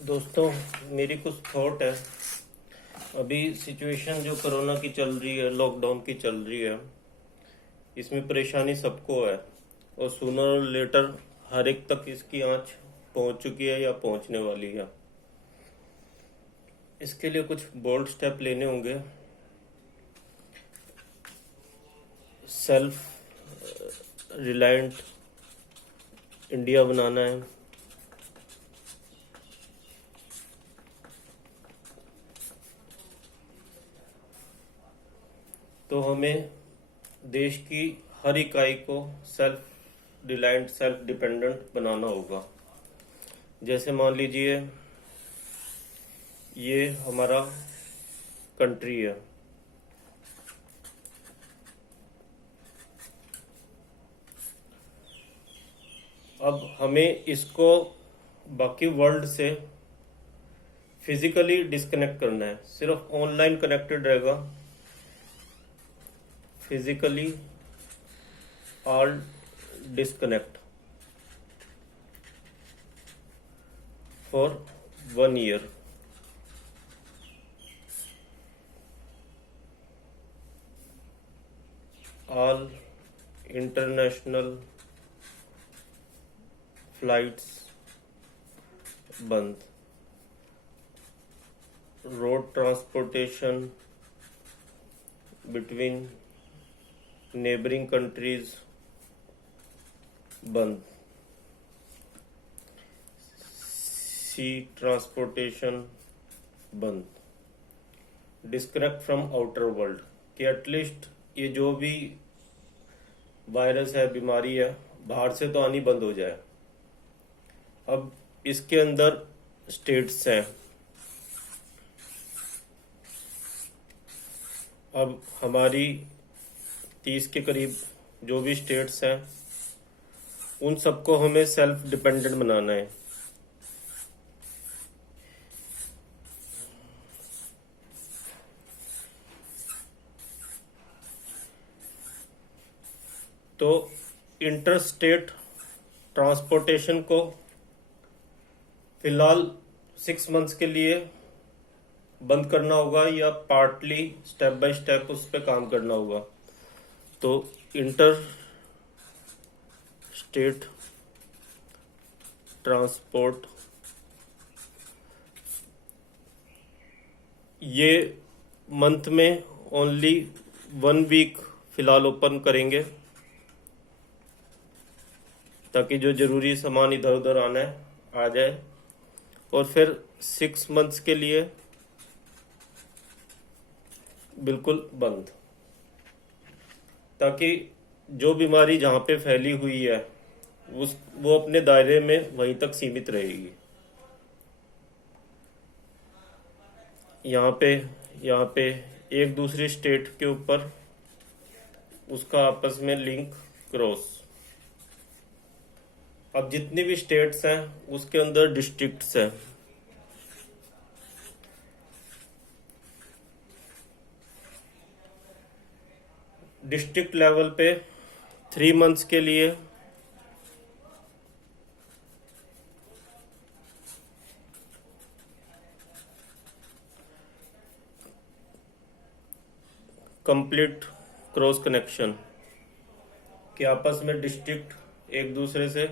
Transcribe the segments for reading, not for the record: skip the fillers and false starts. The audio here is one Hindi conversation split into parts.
दोस्तों, मेरी कुछ थॉट है। अभी सिचुएशन जो कोरोना की चल रही है, लॉकडाउन की चल रही है, इसमें परेशानी सबको है और सूनर और लेटर हर एक तक इसकी आंच पहुंच चुकी है या पहुंचने वाली है। इसके लिए कुछ बोल्ड स्टेप लेने होंगे। सेल्फ रिलायंट इंडिया बनाना है। तो हमें देश की हर इकाई को सेल्फ रिलायंट, सेल्फ डिपेंडेंट बनाना होगा। जैसे मान लीजिए ये हमारा कंट्री है। अब हमें इसको बाकी वर्ल्ड से फिजिकली डिस्कनेक्ट करना है। सिर्फ ऑनलाइन कनेक्टेड रहेगा, physically all disconnect for 1 year। All international flights बंद। Road transportation between neighbouring countries बंद। सी ट्रांसपोर्टेशन बंद। डिस्कनेक्ट फ्रॉम आउटर वर्ल्ड कि एटलीस्ट ये जो भी वायरस है, बीमारी है, बाहर से तो आनी बंद हो जाए। अब इसके अंदर स्टेट्स हैं। अब हमारी 30 के करीब जो भी स्टेट्स हैं, उन सबको हमें सेल्फ डिपेंडेंट बनाना है। तो इंटर स्टेट ट्रांसपोर्टेशन को फिलहाल 6 months के लिए बंद करना होगा या पार्टली स्टेप बाय स्टेप उस पर काम करना होगा। तो इंटर स्टेट ट्रांसपोर्ट ये मंथ में ओनली 1 week फिलहाल ओपन करेंगे, ताकि जो जरूरी सामान इधर उधर आना है आ जाए। और फिर 6 months के लिए बिल्कुल बंद, ताकि जो बीमारी जहां पे फैली हुई है वो अपने दायरे में वहीं तक सीमित रहेगी। यहाँ पे एक दूसरी स्टेट के ऊपर उसका आपस में लिंक क्रॉस। अब जितनी भी स्टेट्स हैं उसके अंदर डिस्ट्रिक्ट्स हैं। डिस्ट्रिक्ट लेवल पे 3 months के लिए कंप्लीट क्रॉस कनेक्शन कि आपस में डिस्ट्रिक्ट एक दूसरे से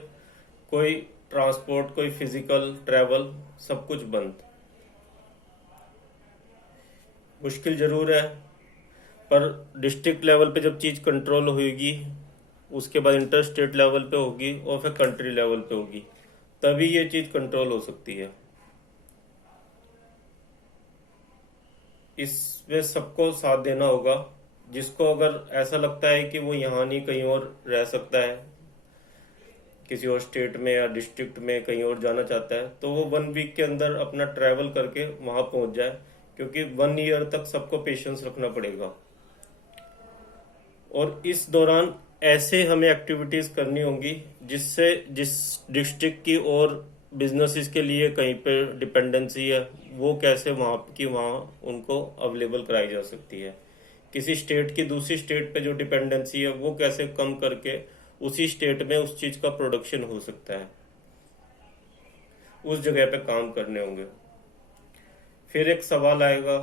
कोई ट्रांसपोर्ट, कोई फिजिकल ट्रैवल, सब कुछ बंद। मुश्किल जरूर है, पर डिस्ट्रिक्ट लेवल पे जब चीज कंट्रोल होगी, उसके बाद इंटर स्टेट लेवल पे होगी और फिर कंट्री लेवल पे होगी, तभी ये चीज कंट्रोल हो सकती है। इसमें सबको साथ देना होगा। जिसको अगर ऐसा लगता है कि वो यहाँ नहीं कहीं और रह सकता है, किसी और स्टेट में या डिस्ट्रिक्ट में कहीं और जाना चाहता है, तो वो 1 week के अंदर अपना ट्रैवल करके वहां पहुंच जाए, क्योंकि 1 year तक सबको पेशेंस रखना पड़ेगा। और इस दौरान ऐसे हमें एक्टिविटीज करनी होंगी जिससे जिस डिस्ट्रिक्ट की और बिजनेसेस के लिए कहीं पे डिपेंडेंसी है, वो कैसे वहाँ उनको अवेलेबल कराई जा सकती है। किसी स्टेट की दूसरी स्टेट पे जो डिपेंडेंसी है वो कैसे कम करके उसी स्टेट में उस चीज का प्रोडक्शन हो सकता है। उस जगह पे काम करने होंगे। फिर एक सवाल आएगा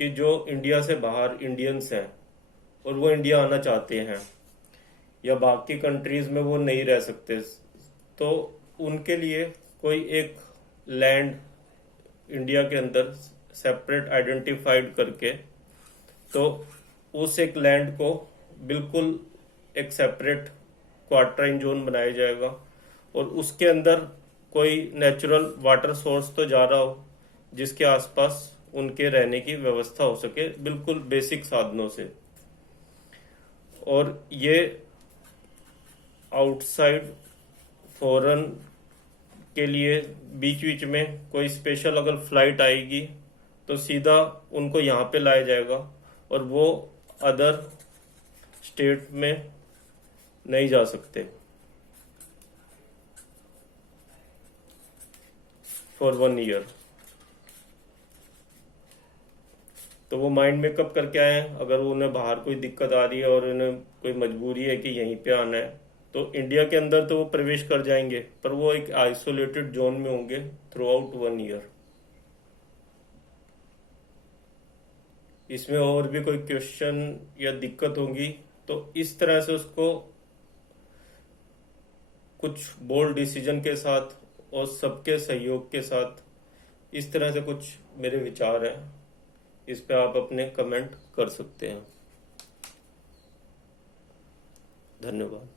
कि जो इंडिया से बाहर इंडियंस हैं और वो इंडिया आना चाहते हैं या बाकी कंट्रीज में वो नहीं रह सकते, तो उनके लिए कोई एक लैंड इंडिया के अंदर सेपरेट आइडेंटिफाइड करके, तो उस एक लैंड को बिल्कुल एक सेपरेट क्वार्टराइन जोन बनाया जाएगा और उसके अंदर कोई नेचुरल वाटर सोर्स तो जा रहा हो जिसके आसपास उनके रहने की व्यवस्था हो सके, बिल्कुल बेसिक साधनों से। और ये आउटसाइड फॉरेन के लिए बीच बीच में कोई स्पेशल अगर फ्लाइट आएगी तो सीधा उनको यहाँ पे लाया जाएगा और वो अदर स्टेट में नहीं जा सकते फॉर 1 ईयर। तो वो माइंड मेकअप करके आए, अगर उन्हें बाहर कोई दिक्कत आ रही है और उन्हें कोई मजबूरी है कि यहीं पे आना है, तो इंडिया के अंदर तो वो प्रवेश कर जाएंगे, पर वो एक आइसोलेटेड जोन में होंगे थ्रू आउट 1 ईयर। इसमें और भी कोई क्वेश्चन या दिक्कत होगी तो इस तरह से उसको कुछ बोल्ड डिसीजन के साथ और सबके सहयोग के साथ, इस तरह से कुछ मेरे विचार हैं। इस पे आप अपने कमेंट कर सकते हैं। धन्यवाद।